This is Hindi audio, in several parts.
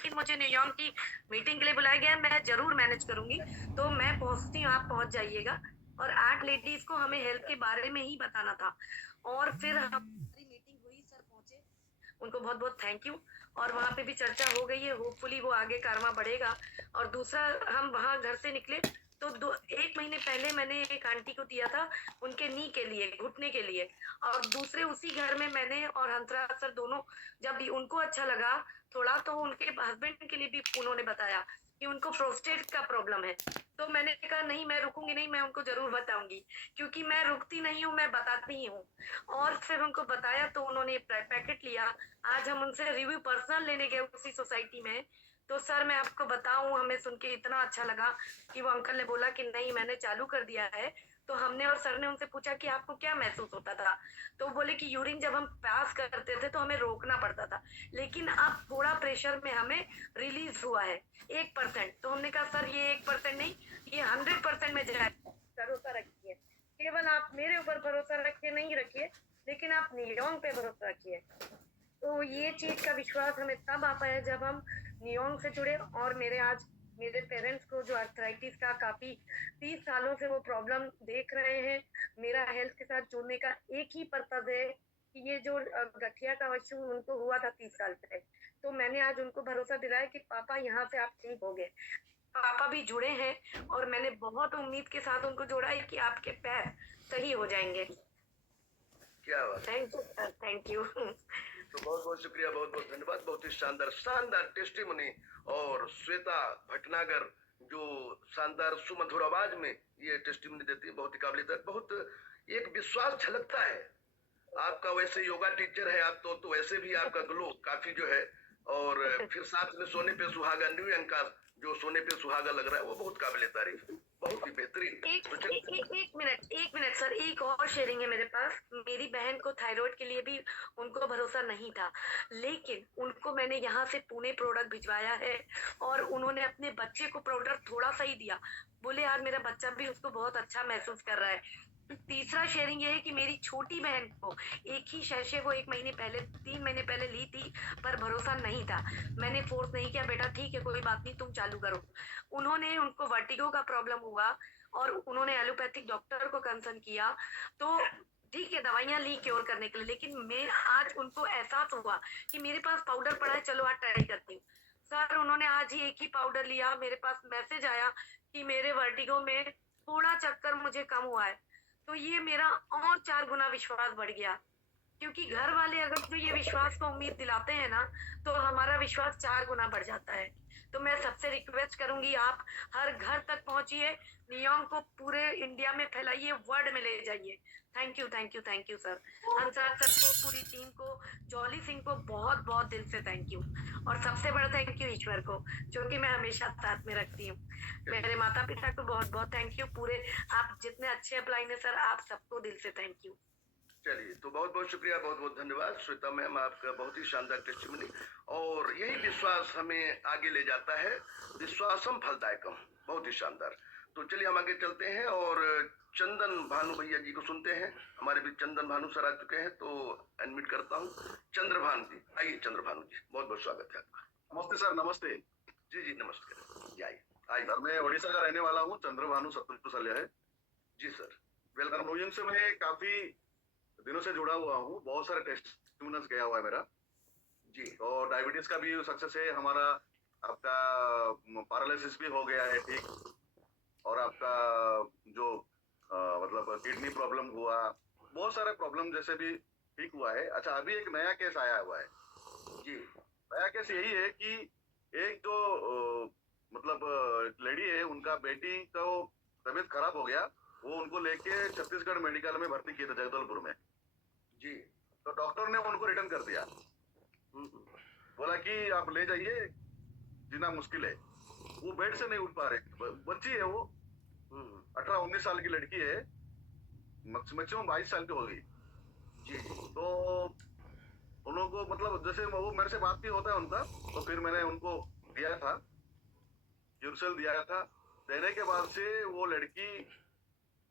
लेकिन मुझे न्यूयॉर्क की मीटिंग के लिए बुलाया गया है, मैं ज़रूर मैनेज करूँगी। तो मैं पहुँचती हूँ, आप पहुँच जाइएगा। और 8 लेडीज़ को हमें हेल्थ के बारे में ही बताना था और फिर हमारी मीटिंग हुई, सर पहुँचे, उनको बहुत-बहुत थैंक यू। और वहाँ पे भी चर्चा हो गई है, होपफुली वो आगे कारमा बढ़ेगा। और दूसरा, हम वहाँ घर से निकले तो 1 महीने पहले मैंने एक आंटी को दिया था उनके नी के लिए, घुटने के लिए। और दूसरे उसी घर में मैंने और हंसराज सर दोनों, जब भी उनको अच्छा लगा थोड़ा, तो उनके हस्बैंड के लिए भी उन्होंने बताया कि उनको प्रोस्टेट का प्रॉब्लम है। तो मैंने कहा नहीं, मैं रुकूंगी नहीं, मैं उनको जरूर बताऊंगी, क्योंकि मैं रुकती नहीं हूँ, मैं बताती ही हूँ। और फिर उनको बताया तो उन्होंने पैकेट लिया। आज हम उनसे रिव्यू पर्सनल लेने गए उसी सोसाइटी में। तो सर मैं आपको बताऊं, हमें सुन के इतना अच्छा लगा कि वो अंकल ने बोला कि नहीं, मैंने चालू कर दिया है। तो हमने और सर ने उनसे पूछा कि आपको क्या महसूस होता था। तो बोले कि यूरिन जब हम पास करते थे तो हमें रोकना पड़ता था, लेकिन अब थोड़ा प्रेशर में हमें रिलीज हुआ है 1%। तो हमने कहा सर ये 1% नहीं, ये 100% में जाए, भरोसा रखिए। केवल आप मेरे ऊपर भरोसा रखिए नहीं रखिए, लेकिन आप नियोंग पे भरोसा रखिए। तो ये चीज का विश्वास हमें तब आ पाया जब हम नियोंग से जुड़े। और मेरे पेरेंट्स को जो आर्थराइटिस का काफी 30 सालों से वो प्रॉब्लम देख रहे हैं, मेरा हेल्थ के साथ जुड़ने का एक ही पर्पज है कि ये जो गठिया का इश्यू उनको हुआ था 30 साल पहले, तो मैंने आज उनको भरोसा दिलाया कि पापा यहाँ से आप ठीक हो गए। पापा भी जुड़े हैं और मैंने बहुत उम्मीद के साथ उनको जोड़ा है कि आपके पैर सही हो जाएंगे। क्या बात, thank you sir, thank you. तो बहुत बहुत शुक्रिया, बहुत बहुत धन्यवाद। बहुत ही शानदार शानदार टेस्टिमनी। और श्वेता भटनागर जो शानदार सुमधुर आवाज में ये टेस्टिमनी देती है, बहुत ही काबिल, बहुत एक विश्वास झलकता है। आपका वैसे योगा टीचर है आप, तो वैसे भी आपका ग्लो काफी जो है। और फिर साथ में सोने पे सुहागा, न्यू का जो सोने पे सुहागा लग रहा है, वो बहुत काबिल तारीफ, बहुत ही बेहतरीन। एक मिनट सर, एक और शेयरिंग है मेरे पास। मेरी बहन को थायराइड के लिए भी उनको भरोसा नहीं था, लेकिन उनको मैंने यहाँ से पुणे प्रोडक्ट भिजवाया है और उन्होंने अपने बच्चे को प्रोडक्ट थोड़ा सा ही दिया। बोले यार मेरा बच्चा भी उसको बहुत अच्छा महसूस कर रहा है। तीसरा शेयरिंग ये है कि मेरी छोटी बहन को एक ही शैशे वो 1 महीने पहले, 3 महीने पहले ली थी, पर भरोसा नहीं था। मैंने फोर्स नहीं किया, बेटा ठीक है कोई बात नहीं तुम चालू करो। उनको वर्टिगो का प्रॉब्लम हुआ और उन्होंने एलोपैथिक डॉक्टर को कंसर्न किया। तो ठीक है दवाइयां ली क्योर करने के लिए, लेकिन मैं आज उनको एहसास हुआ कि मेरे पास पाउडर पड़ा है, चलो आज ट्राई करती हूँ। सर उन्होंने आज ही एक ही पाउडर लिया, मेरे पास मैसेज आया कि मेरे वर्टिगो में थोड़ा चक्कर मुझे कम हुआ है। तो ये मेरा और 4 गुना विश्वास बढ़ गया, क्योंकि घर वाले अगर जो ये विश्वास को उम्मीद दिलाते हैं ना, तो हमारा विश्वास 4 गुना बढ़ जाता है। तो मैं सबसे रिक्वेस्ट करूंगी, आप हर घर तक पहुंचिए, नियोंग को पूरे इंडिया में फैलाइए, वर्ल्ड में ले जाइए। Thank you thank you thank you sir, Hansraj sir को, पूरी टीम को, जॉली सिंह को बहुत बहुत दिल से थैंक यू। और सबसे बड़ा थैंक यू ईश्वर को, जो कि मैं हमेशा साथ में रखती हूँ। मेरे माता पिता को बहुत बहुत थैंक यू। पूरे आप जितने अच्छे अप्लाई है सर, आप सबको दिल से थैंक यू। चलिए, तो बहुत बहुत शुक्रिया, बहुत बहुत धन्यवाद श्वेता मैम, आपका बहुत ही शानदार टेस्टिमनी। और यही विश्वास हमें आगे ले जाता है, विश्वासम फलदायकम, बहुत ही शानदार। तो चलिए हम आगे चलते हैं और चंदन भानु भैया जी को सुनते हैं। हमारे भी चंदन भानु सर आ चुके हैं, तो एडमिट करता हूँ चंद्रभान जी। आइए चंद्रभानु जी, बहुत बहुत स्वागत है आपका। नमस्ते सर, नमस्ते। जी जी नमस्कार जी, आइए आइए। सर मैं ओडिशा का रहने वाला हूँ, चंद्रभानु सत्तुपल्य है। जी सर, सर वेलकम। नोयन से मैं काफी दिनों से जुड़ा हुआ हूँ, बहुत सारे टेस्टिमोनियल्स गया हुआ है मेरा जी तो डायबिटीज का भी सक्सेस है हमारा। आपका पैरालिसिस भी हो गया है ठीक, और आपका जो मतलब किडनी प्रॉब्लम हुआ, बहुत सारे प्रॉब्लम जैसे भी ठीक हुआ है। अच्छा अभी एक नया केस आया हुआ है जी। नया केस यही है कि एक जो मतलब लेडी है, उनका बेटी का तबीयत खराब हो गया, वो उनको लेके छत्तीसगढ़ मेडिकल में भर्ती किए थे जगदलपुर में। जी तो डॉक्टर ने उनको रिटर्न कर दिया, बोला कि आप ले जाइए, जीना मुश्किल है। वो बेड से नहीं उठ पा रहे, बच्ची है वो, 18-19 साल की लड़की है, मैक्सिमम 22 साल की होगी। जी तो उन लोगों को मतलब जैसे वो मेरे से बात भी होता है उनका, तो फिर मैंने उनको दिया था, यूरसेल दिया था। देने के बाद से वो लड़की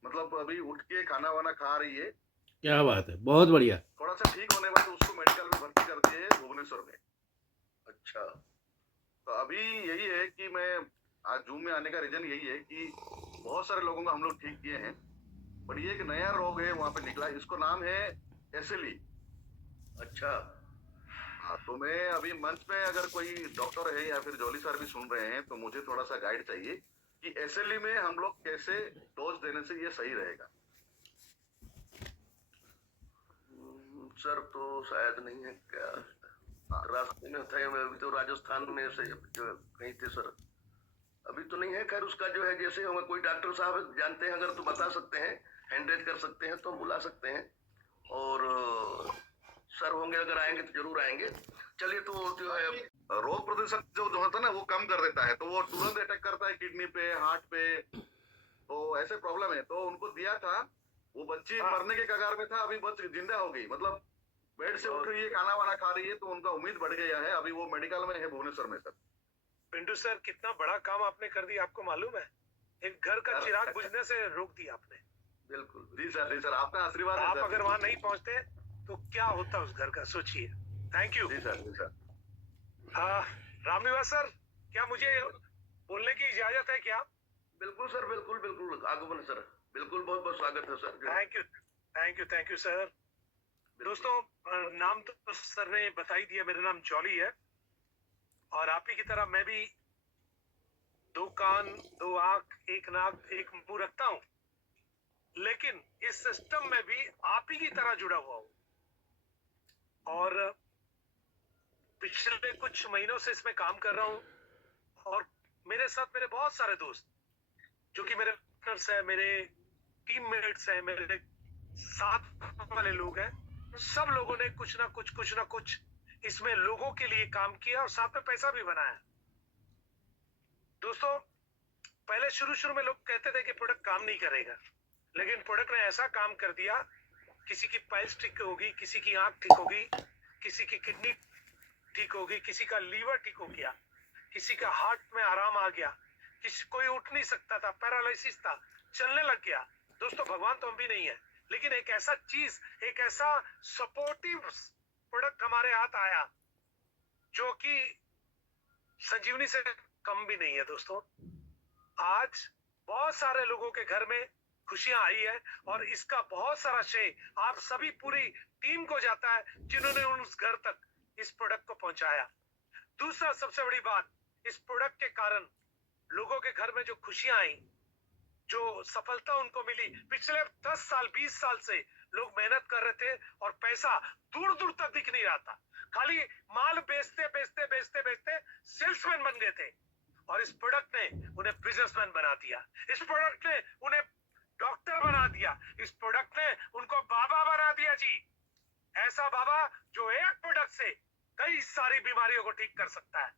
मतलब अभी उठ के खाना वाना खा रही है। क्या बात है, बहुत बढ़िया। थोड़ा सा ठीक होने बाद उसको मेडिकल में भर्ती कर दिए भुवनेश्वर में। अच्छा। अभी यही है कि मैं आज जूम में आने का रीजन यही है कि बहुत सारे लोगों को हम लोग ठीक किए हैं, पर ये एक नया रोग है वहां पे निकला, इसको नाम है एसएलई। अच्छा। हाँ, तो मैं अभी मंच में अगर कोई डॉक्टर है या फिर जॉली सर भी सुन रहे हैं तो मुझे थोड़ा सा गाइड चाहिए कि एसएलई में हम लोग कैसे डोज देने से ये सही रहेगा। सर तो शायद नहीं है क्या, रास्ते में थे, मैं अभी तो राजस्थान में से जो कहीं थे सर, अभी तो नहीं है। खैर उसका जो है, जैसे हमें कोई डॉक्टर साहब जानते हैं अगर तो बता सकते हैं, हैंडरेज कर सकते हैं तो हम बुला सकते हैं, और सर होंगे अगर आएंगे तो जरूर आएंगे। चलिए, तो जो है रोग प्रतिशत जो होता है ना वो कम कर देता है, तो वो तुरंत अटैक करता है किडनी पे, हार्ट पे, तो ऐसे प्रॉब्लम है। तो उनको दिया था, वो बच्ची मरने के कगार में था, अभी बच जिंदा हो गई, मतलब बेड से उठ रही है, खाना वाना खा रही है, तो उनका उम्मीद बढ़ गया है। अभी वो मेडिकल में है भुवनेश्वर में सर। पिंटू सर, कितना बड़ा काम आपने कर दिया, आपको मालूम है? एक घर का चिराग बुझने से रोक दिया आपने। बिल्कुल। जी सर, आपका आशीर्वाद है आप सर। अगर वहां नहीं पहुंचते तो क्या होता उस घर का, सोचिए। Thank you. जी सर। रामनिवास सर, क्या मुझे बोलने की इजाजत है क्या? बिल्कुल सर, बिल्कुल आगमन सर, बिल्कुल, बहुत बहुत स्वागत है सर। Thank you sir. दोस्तों, नाम तो सर ने बता ही दिया, मेरा नाम जॉली है, और आप ही की तरह मैं भी 2 कान, 2 आंख, 1 नाक, 1 मुंह रखता हूं, लेकिन इस सिस्टम में भी आप ही की तरह जुड़ा हुआ हूं, और पिछले कुछ महीनों से इसमें काम कर रहा हूं, और मेरे साथ मेरे बहुत सारे दोस्त जो कि मेरे पार्टनर्स हैं, मेरे टीममेट्स हैं, मेरे साथ वाले लोग हैं, सब लोगों ने कुछ ना कुछ इसमें लोगों के लिए काम किया और साथ में पैसा भी बनाया। दोस्तों, पहले शुरू में लोग कहते थे कि प्रोडक्ट काम नहीं करेगा, लेकिन प्रोडक्ट ने ऐसा काम कर दिया, किसी की पाइल्स ठीक होगी, किसी की आंख ठीक होगी, किसी की किडनी ठीक होगी, किसी का लीवर ठीक हो गया, किसी का हार्ट में आराम आ गया, किसी कोई उठ नहीं सकता था, पैरालिसिस था, चलने लग गया। दोस्तों, भगवान तो हम भी नहीं है, लेकिन एक ऐसा चीज, एक ऐसा सपोर्टिव प्रोडक्ट हमारे हाथ आया जो कि संजीवनी से कम भी नहीं है। दोस्तों, आज बहुत सारे लोगों के घर में खुशियां आई है, और इसका बहुत सारा श्रेय आप सभी पूरी टीम को जाता है जिन्होंने उस घर तक इस प्रोडक्ट को पहुंचाया। दूसरा सबसे बड़ी बात, इस प्रोडक्ट के कारण लोगों के घर में जो खुशियां आई, जो सफलता उनको मिली, पिछले 10 साल 20 साल से लोग मेहनत कर रहे थे और पैसा दूर दूर तक दिख नहीं रहा था, खाली माल बेचते सेल्समैन बन गए थे, और इस प्रोडक्ट ने उन्हें बिजनेसमैन बना दिया, इस प्रोडक्ट ने उन्हें डॉक्टर बना दिया, इस प्रोडक्ट ने उनको बाबा बना दिया जी। ऐसा बाबा जो एक प्रोडक्ट से कई सारी बीमारियों को ठीक कर सकता है।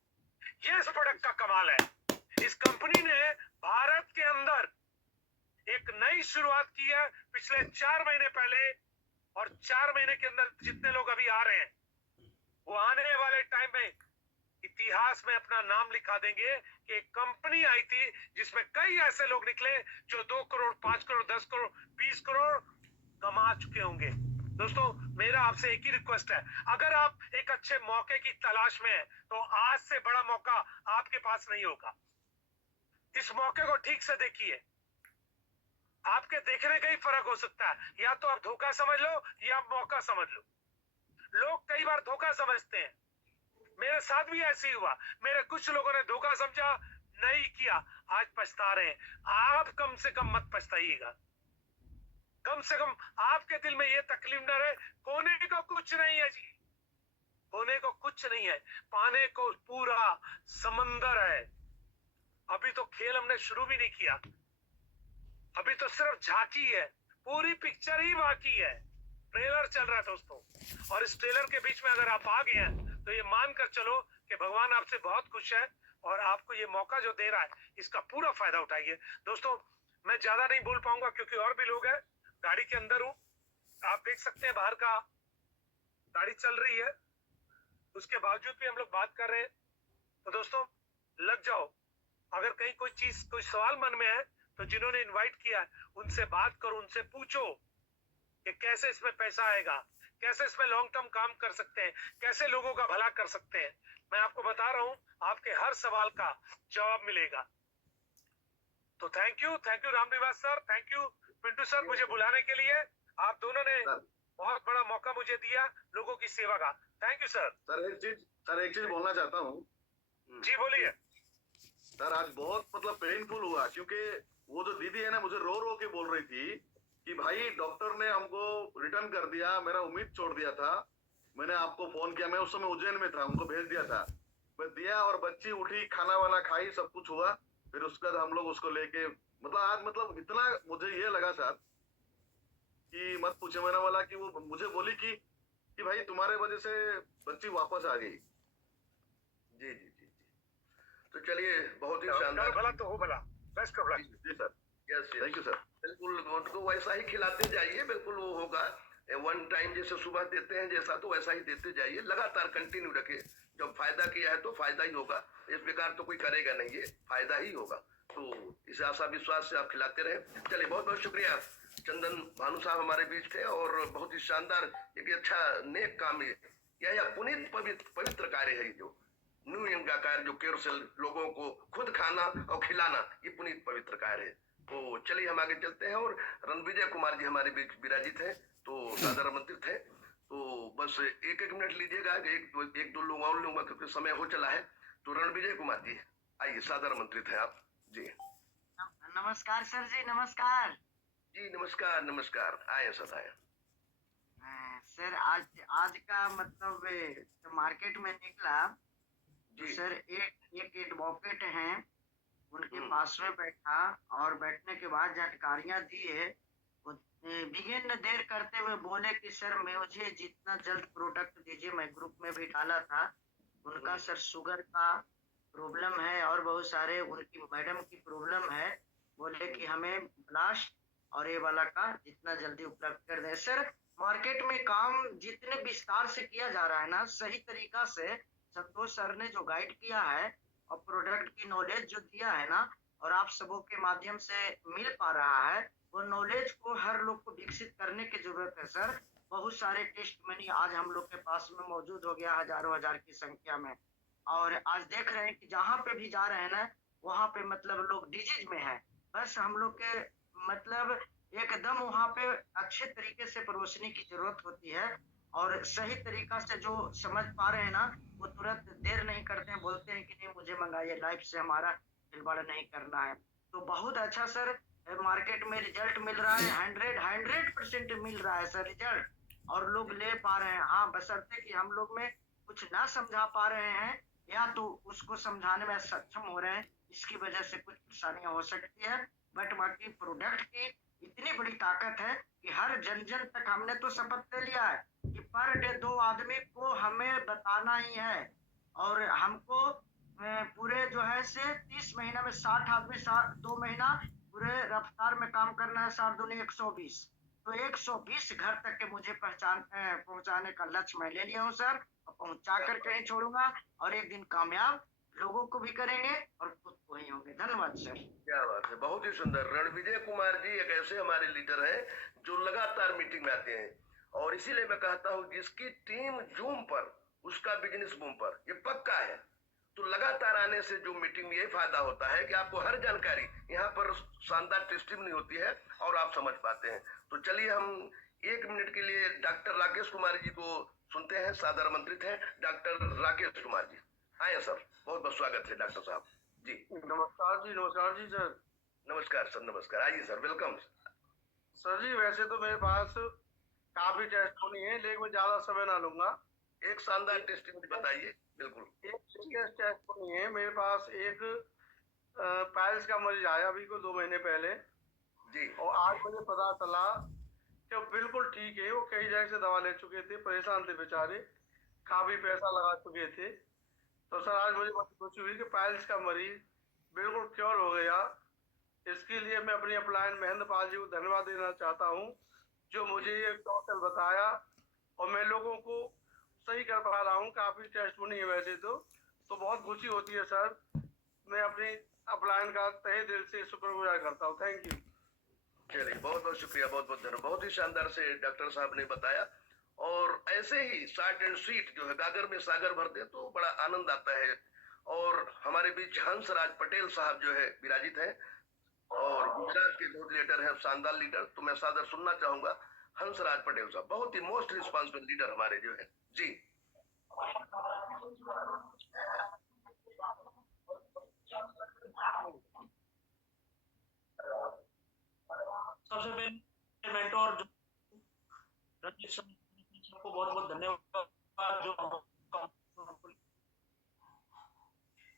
ये इस प्रोडक्ट का कमाल है। इस कंपनी ने भारत के अंदर एक नई शुरुआत की है पिछले 4 महीने पहले, और 4 महीने के अंदर जितने लोग अभी आ रहे हैं, वो आने वाले टाइम में इतिहास में अपना नाम लिखा देंगे कि एक कंपनी आई थी जिसमें कई ऐसे लोग निकले जो 2 करोड़, 5 करोड़, 10 करोड़, 20 करोड़ कमा चुके होंगे। दोस्तों, मेरा आपसे एक ही रिक्वेस्ट है, अगर आप एक अच्छे मौके की तलाश में हैं, तो आज से बड़ा मौका आपके पास नहीं होगा। इस मौके को ठीक से देखिए, आपके देखने का ही फर्क हो सकता है, या तो आप धोखा समझ लो या मौका समझ लो। लोग कई बार धोखा समझते हैं, मेरे साथ भी ऐसे ही हुआ, मेरे कुछ लोगों ने धोखा समझा, नहीं किया, आज पछता रहे हैं। आप कम से कम मत पछताइएगा, कम से कम आपके दिल में ये तकलीफ न रहे, खोने को कुछ नहीं है जी, खोने को कुछ नहीं है, पाने को पूरा समंदर है। अभी तो खेल हमने शुरू भी नहीं किया, अभी तो सिर्फ झांकी है, पूरी पिक्चर ही बाकी है, ट्रेलर चल रहा है दोस्तों। और इस ट्रेलर के बीच में अगर आप आ गए हैं तो ये मानकर चलो कि भगवान आपसे बहुत खुश है, और आपको ये मौका जो दे रहा है इसका पूरा फायदा उठाइए। दोस्तों, मैं ज्यादा नहीं बोल पाऊंगा क्योंकि और भी लोग हैं, गाड़ी के अंदर हूं, आप देख सकते हैं बाहर का गाड़ी चल रही है, उसके बावजूद भी हम लोग बात कर रहे हैं। तो दोस्तों, लग जाओ, अगर कहीं कोई चीज, कोई सवाल मन में है तो जिन्होंने इनवाइट किया है उनसे बात करो, उनसे पूछो कि कैसे इसमें पैसा आएगा, कैसे इसमें लॉन्ग टर्म काम कर सकते हैं, कैसे लोगों का भला कर सकते हैं। मैं आपको बता रहा हूं, आपके हर सवाल का जवाब मिलेगा। तो thank you Ramniwas sir, thank you Pintu sir मुझे बुलाने के लिए। आप दोनों ने सर बहुत बड़ा मौका मुझे दिया लोगों की सेवा का। Thank you sir. सर एक चीज बोलना चाहता हूँ। जी बोलिए। सर आज बहुत मतलब पेनफुल हुआ, क्योंकि वो जो दीदी है ना मुझे रो रो के बोल रही थी कि भाई डॉक्टर ने हमको रिटर्न कर दिया, मेरा उम्मीद छोड़ दिया था, मैंने आपको फोन किया, मैं उस समय उज्जैन में था, उनको भेज दिया था, मैं दिया और बच्ची उठी, खाना वाना खाई, सब कुछ हुआ, फिर उसके बाद हम लोग उसको लेके मतलब आज मतलब इतना मुझे ये लगा सर कि मत पूछे। मैंने बोला कि वो मुझे बोली कि भाई तुम्हारे वजह से बच्ची वापस आ गई। जी जी जी जी। तो चलिए बहुत ही चलो शानदार। भला तो हो भला। Best of luck. जी sir, yes thank you sir. बिल्कुल उनको वैसा ही खिलाते जाइए, बिल्कुल वो होगा। वन टाइम जैसे सुबह देते हैं जैसा, तो वैसा ही देते जाइए, लगातार कंटिन्यू रखिए। जब फायदा किया है तो फायदा ही होगा, इस प्रकार तो कोई करेगा नहीं, ये फायदा ही होगा। तो इस आशा विश्वास से आप खिलाते रहे। चलिए बहुत बहुत शुक्रिया। चंदन भानु साहब हमारे बीच थे और बहुत ही शानदार एक अच्छा नेक काम ये यह पुनीत पवित्र कार्य है। जो न्यू ईयर का कार्य, जो केयर से लोगों को खुद खाना और खिलाना, ये पुनीत पवित्र कार्य है। तो चलिए हम आगे चलते हैं। और रणविजय कुमार जी हमारे बीच विराजित हैं, तो सादर आमंत्रित है। तो बस एक एक मिनट लीजिएगा, एक दो लोग और लूंगा क्योंकि समय हो चला है। तो रणविजय कुमार जी आइए, सादर आमंत्रित है आप जी। नमस्कार सर जी, नमस्कार। जी नमस्कार नमस्कार, आए सर आए। सर आज का मतलब मार्केट में निकला तो जी सर एक एडवोकेट हैं, उनके हम्म। पास में बैठा और बैठने के बाद जानकारियां दिए। बिगिन देर करते हुए बोले कि सर मुझे जितना जल्द प्रोडक्ट दीजिए। मैं ग्रुप में भी डाला था, उनका सर शुगर का प्रॉब्लम है और बहुत सारे उनकी मैडम की प्रॉब्लम है। बोले कि हमें ब्लास्ट और ये वाला का जितना जल्दी उपलब्ध कर दें। सर मार्केट में काम जितने विस्तार से किया जा रहा है ना, सही तरीका से संतोष सर ने जो गाइड किया है और प्रोडक्ट की नॉलेज जो दिया है ना, और आप सबों के माध्यम से मिल पा रहा है, वो नॉलेज को हर लोग को विकसित करने की जरूरत है सर। बहुत सारे टेस्ट मनी आज हम लोग के पास में मौजूद हो गया, हजारों हजार की संख्या में। और आज देख रहे हैं कि जहाँ पे भी जा रहे हैं ना, वहाँ पे मतलब लोग डिजीज में है। बस हम लोग के मतलब एकदम वहाँ पे अच्छे तरीके से परोसने की जरूरत होती है। और सही तरीका से जो समझ पा रहे हैं ना, वो तुरंत देर नहीं करते हैं, बोलते हैं कि नहीं मुझे मंगाइए, लाइफ से हमारा खिलवाड़ नहीं करना है। तो बहुत अच्छा सर मार्केट में रिजल्ट मिल रहा है, 100% मिल रहा है सर रिजल्ट, और लोग ले पा रहे हैं। हाँ, बशर्ते कि हम लोग में कुछ ना समझा पा रहे हैं या तो उसको समझाने में सक्षम हो रहे हैं, इसकी वजह से कुछ परेशानियां हो सकती है। बट बाकी प्रोडक्ट की इतनी बड़ी ताकत है कि हर जन जन तक हमने तो शपथ ले लिया है कि पर डे 2 आदमी को हमें बताना ही है। और हमको पूरे जो है से 30 महीना में 60 आदमी 2 महीना पूरे रफ्तार में काम करना है, 7 दूनी 120। तो 120 घर तक के मुझे पहुंचाने का लक्ष्य मैं ले लिया हूँ सर, और पहुंचा कर कहीं छोड़ूंगा। और एक दिन कामयाब लोगों को भी करेंगे और खुद को ही होंगे। धन्यवाद सर। क्या बात है, बहुत ही सुंदर। रणविजय कुमार जी एक ऐसे हमारे लीडर हैं जो लगातार मीटिंग में आते हैं, और इसीलिए मैं कहता हूँ जिसकी टीम जूम पर उसका बिजनेस बूम पर, ये पक्का है। तो लगातार आने से जो मीटिंग में यही फायदा होता है कि आपको हर जानकारी यहाँ पर शानदार टेस्टिमनी होती है और आप समझ पाते हैं। तो चलिए हम एक मिनट के लिए डॉक्टर राकेश कुमार जी को सुनते हैं, सादर आमंत्रित हैं डॉक्टर राकेश कुमार जी। आए सर, बहुत बहुत स्वागत है डॉक्टर साहब जी। नमस्कार जी सर। नमस्कार सर, नमस्कार, आइए सर, वेलकम। सर जी वैसे तो मेरे पास काफी टेस्ट होनी है, लेकिन मैं ज्यादा समय ना लूंगा। एक शानदार टेस्टिंग बताइए। बिल्कुल। एक टेस्ट होनी है मेरे पास। एक पाइल्स का मरीज आया अभी को 2 महीने पहले जी। और आज मुझे पता चला कि वो बिल्कुल ठीक है। वो कई जगह से दवा ले चुके थे, परेशान थे बेचारे, काफी पैसा लगा चुके थे। तो सर आज मुझे बहुत खुशी हुई कि पाइल्स का मरीज बिल्कुल क्योर हो गया। इसके लिए मैं अपनी अपलायन महेंद्र पाल जी को धन्यवाद देना चाहता हूँ, जो मुझे ये कौशल बताया और मैं लोगों को सही कर पा रहा हूँ। काफी टेस्ट नहीं है वैसे तो बहुत खुशी होती है सर। मैं अपनी अपलायन का तहे दिल से शुक्रगुजार करता हूँ। Thank you. चलिए बहुत बहुत शुक्रिया, बहुत बहुत धन्यवाद। बहुत ही शानदार से डॉक्टर साहब ने बताया और ऐसे ही शॉर्ट एंड स्वीट जो है, गागर में सागर भर दे तो बड़ा आनंद आता है। और हमारे बीच हंसराज पटेल साहब जो है विराजित हैं और गुजरात के जो लीडर है, शानदार लीडर। तो मैं सादर सुनना चाहूंगा हंसराज पटेल साहब, बहुत ही मोस्ट रिस्पॉन्सिबल लीडर हमारे जो है जी। सबसे पहले मेंटोर रजनीश सबको बहुत बहुत धन्यवाद जो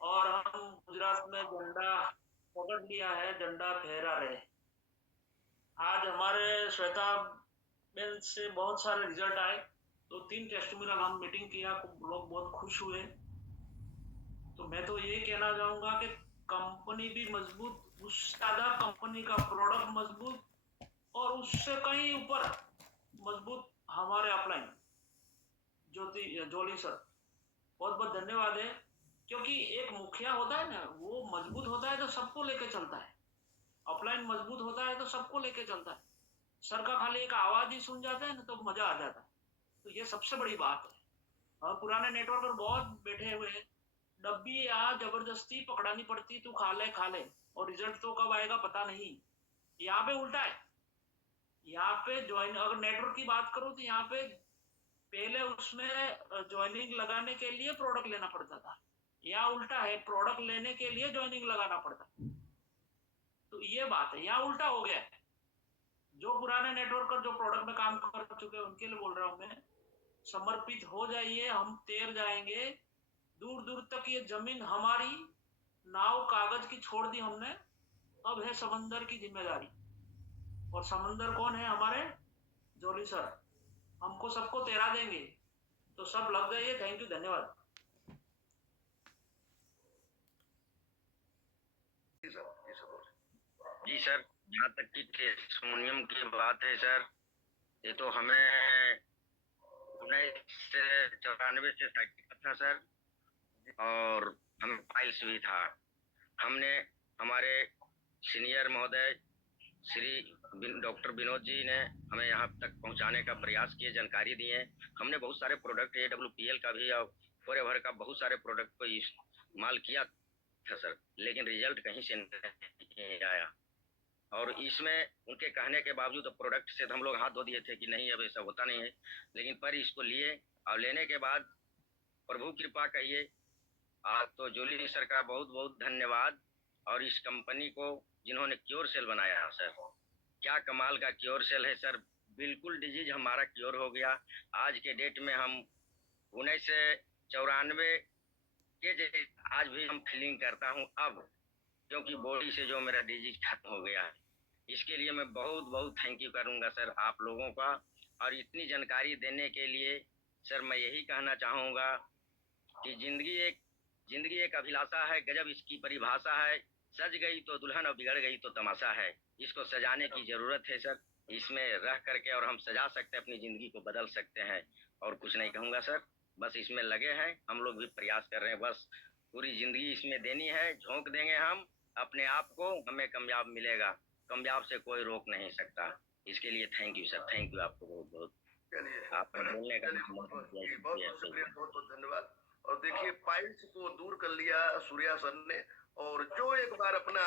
और हम गुजरात में झंडा पकड़ लिया है, झंडा फहरा रहे। आज हमारे श्वेता बेन से बहुत सारे रिजल्ट आए, तो 3 टेस्टिमोनियल हम मीटिंग किया, लोग बहुत खुश हुए। तो मैं तो ये कहना चाहूंगा कि कंपनी भी मजबूत, उससे ज्यादा कंपनी का प्रोडक्ट मजबूत और उससे कहीं ऊपर मजबूत हमारे अपलाइन जोली सर, बहुत बहुत धन्यवाद है। क्योंकि एक मुखिया होता है ना, वो मजबूत होता है तो सबको लेके चलता है, अपलाइन मजबूत होता है तो सबको लेके चलता है। सर का खाली एक आवाज ही सुन जाता है ना तो मजा आ जाता है। तो ये सबसे बड़ी बात है। और पुराने नेटवर्क पर बहुत बैठे हुए हैं, डब्बी यहाँ जबरदस्ती पकड़ानी पड़ती, तू खा ले, और रिजल्ट तो कब आएगा पता नहीं। यहाँ पे उल्टा है, यहाँ पे ज्वाइन, अगर नेटवर्क की बात करूं तो यहाँ पे पहले उसमें ज्वाइनिंग लगाने के लिए प्रोडक्ट लेना पड़ता था, यहाँ उल्टा है, प्रोडक्ट लेने के लिए ज्वाइनिंग लगाना पड़ता। तो ये बात है, यहाँ उल्टा हो गया है। जो पुराने नेटवर्क पर जो प्रोडक्ट में काम कर चुके हैं उनके लिए बोल रहा हूं मैं, समर्पित हो जाइए, हम तैर जाएंगे दूर दूर तक। ये जमीन हमारी, नाव कागज की छोड़ दी हमने, अब है समंदर की जिम्मेदारी। और समंदर कौन है? हमारे जोली सर, हमको सबको तैरा देंगे। तो सब लग जाइए। थैंक यू, धन्यवाद। जी सर, जहाँ तक की टेस्टिमोनियम की बात है सर, ये तो हमें 1994 से साइकिल था सर, और हमें फाइल्स भी था। हमने हमारे सीनियर महोदय श्री डॉक्टर विनोद जी ने हमें यहाँ तक पहुँचाने का प्रयास किए, जानकारी दिए। हमने बहुत सारे प्रोडक्ट AWPL का भी और फॉरएवर का बहुत सारे प्रोडक्ट को इस्तेमाल किया था सर, लेकिन रिजल्ट कहीं से नहीं आया। और इसमें उनके कहने के बावजूद प्रोडक्ट से हम लोग हाथ धो दिए थे कि नहीं अब ऐसा होता नहीं है, लेकिन पर इसको लिए और लेने के बाद प्रभु कृपा कहिए। आज तो जोली सर का बहुत बहुत धन्यवाद, और इस कंपनी को जिन्होंने क्योर सेल बनाया है सर, क्या कमाल का क्योर सेल है सर। बिल्कुल डिजीज हमारा क्योर हो गया। आज के डेट में हम 1994 के आज भी हम फीलिंग करता हूँ अब, क्योंकि बॉडी से जो मेरा डिजीज खत्म हो गया है। इसके लिए मैं बहुत बहुत थैंक यू करूंगा सर आप लोगों का। और इतनी जानकारी देने के लिए सर मैं यही कहना चाहूँगा कि जिंदगी एक अभिलाषा है, गजब इसकी परिभाषा है। सज गई तो दुल्हन और बिगड़ गई तो तमाशा है। इसको सजाने की जरूरत है सर, इसमें रह करके और हम सजा सकते हैं, अपनी जिंदगी को बदल सकते हैं। और कुछ नहीं कहूँगा सर, बस इसमें लगे हैं, हम लोग भी प्रयास कर रहे हैं। बस पूरी जिंदगी इसमें देनी है, झोंक देंगे हम अपने आप को, हमें कामयाब मिलेगा। कामयाब से कोई रोक नहीं सकता। इसके लिए thank you sir, thank you आपको बहुत बहुत। आपको बोलने का बहुत बहुत शुक्रिया, बहुत बहुत धन्यवाद। और देखिए पाइल्स को दूर कर लिया सूर्या सर ने, और जो एक बार अपना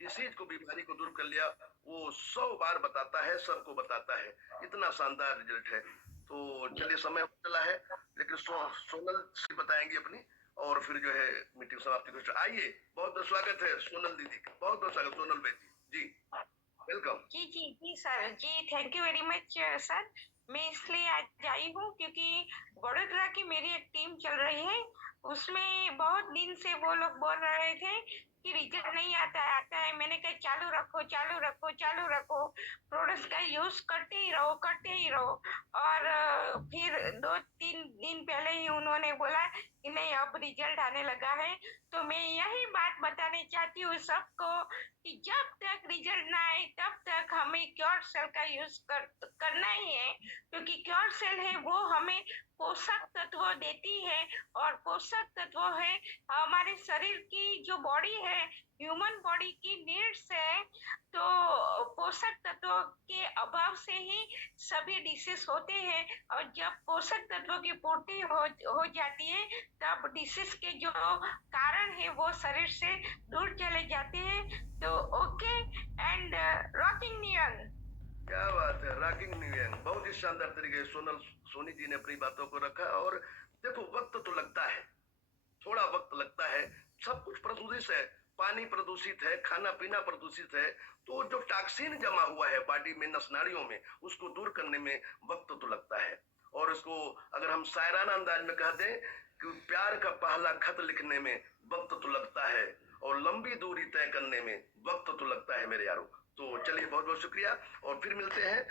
डिसीज को, बीमारी को दूर कर लिया, वो 100 बार बताता है, सबको बताता है। इतना शानदार रिजल्ट है। तो चलिए समय चला है, लेकिन सोनल से बताएंगे अपनी, और फिर जो है मीटिंग समाप्ति को। आइए, बहुत बहुत स्वागत है सोनल दीदी का, बहुत बहुत स्वागत सोनल बेटी जी, वेलकम। जी जी जी सर जी, thank you very much sir. मैं इसलिए आज आई हूँ क्योंकि वडोदरा की मेरी एक टीम चल रही है, उसमें बहुत दिन से वो लोग बोल रहे थे कि रिजल्ट नहीं आता है। मैंने कहा चालू रखो चालू रखो चालू रखो, प्रोडक्ट्स का यूज करते ही रहो। और फिर 2-3 दिन पहले ही उन्होंने बोला कि नहीं अब रिजल्ट आने लगा है। तो मैं यही बात बताने चाहती हूँ सबको कि जब तक रिजल्ट ना आए तब तक हमें क्योर सेल का यूज करना ही है, क्योंकि क्योर सेल है वो हमें पोषक तत्व देती है, और पोषक तत्व है हमारे शरीर की जो बॉडी है ह्यूमन बॉडी की नीड्स है, तो पोषक तत्वों के अभाव से ही सभी डिसीज होते हैं, और जब पोषक तत्वों की पूर्ति हो जाती है, तब डिसीज के जो कारण है वो शरीर से दूर चले जाते हैं। तो ओके एंड रॉकिंग न्यूयन। क्या बात है, रॉकिंग न्यूयन, बहुत ही शानदार तरीके से सोनी जी ने अपनी बातों को रखा। और देखो, वक्त तो लगता है, थोड़ा वक्त लगता है, सब कुछ प्रदूषित है, पानी प्रदूषित है, खाना पीना प्रदूषित है, तो जो टॉक्सिन जमा हुआ है बॉडी में, नस नाड़ियों में, उसको दूर करने में वक्त तो लगता है। और इसको अगर हम शायराना अंदाज में कह दें कि प्यार का पहला खत लिखने में वक्त तो लगता है, और लंबी दूरी तय करने में वक्त तो लगता है मेरे यारों। तो चलिए, बहुत बहुत शुक्रिया, और फिर मिलते हैं।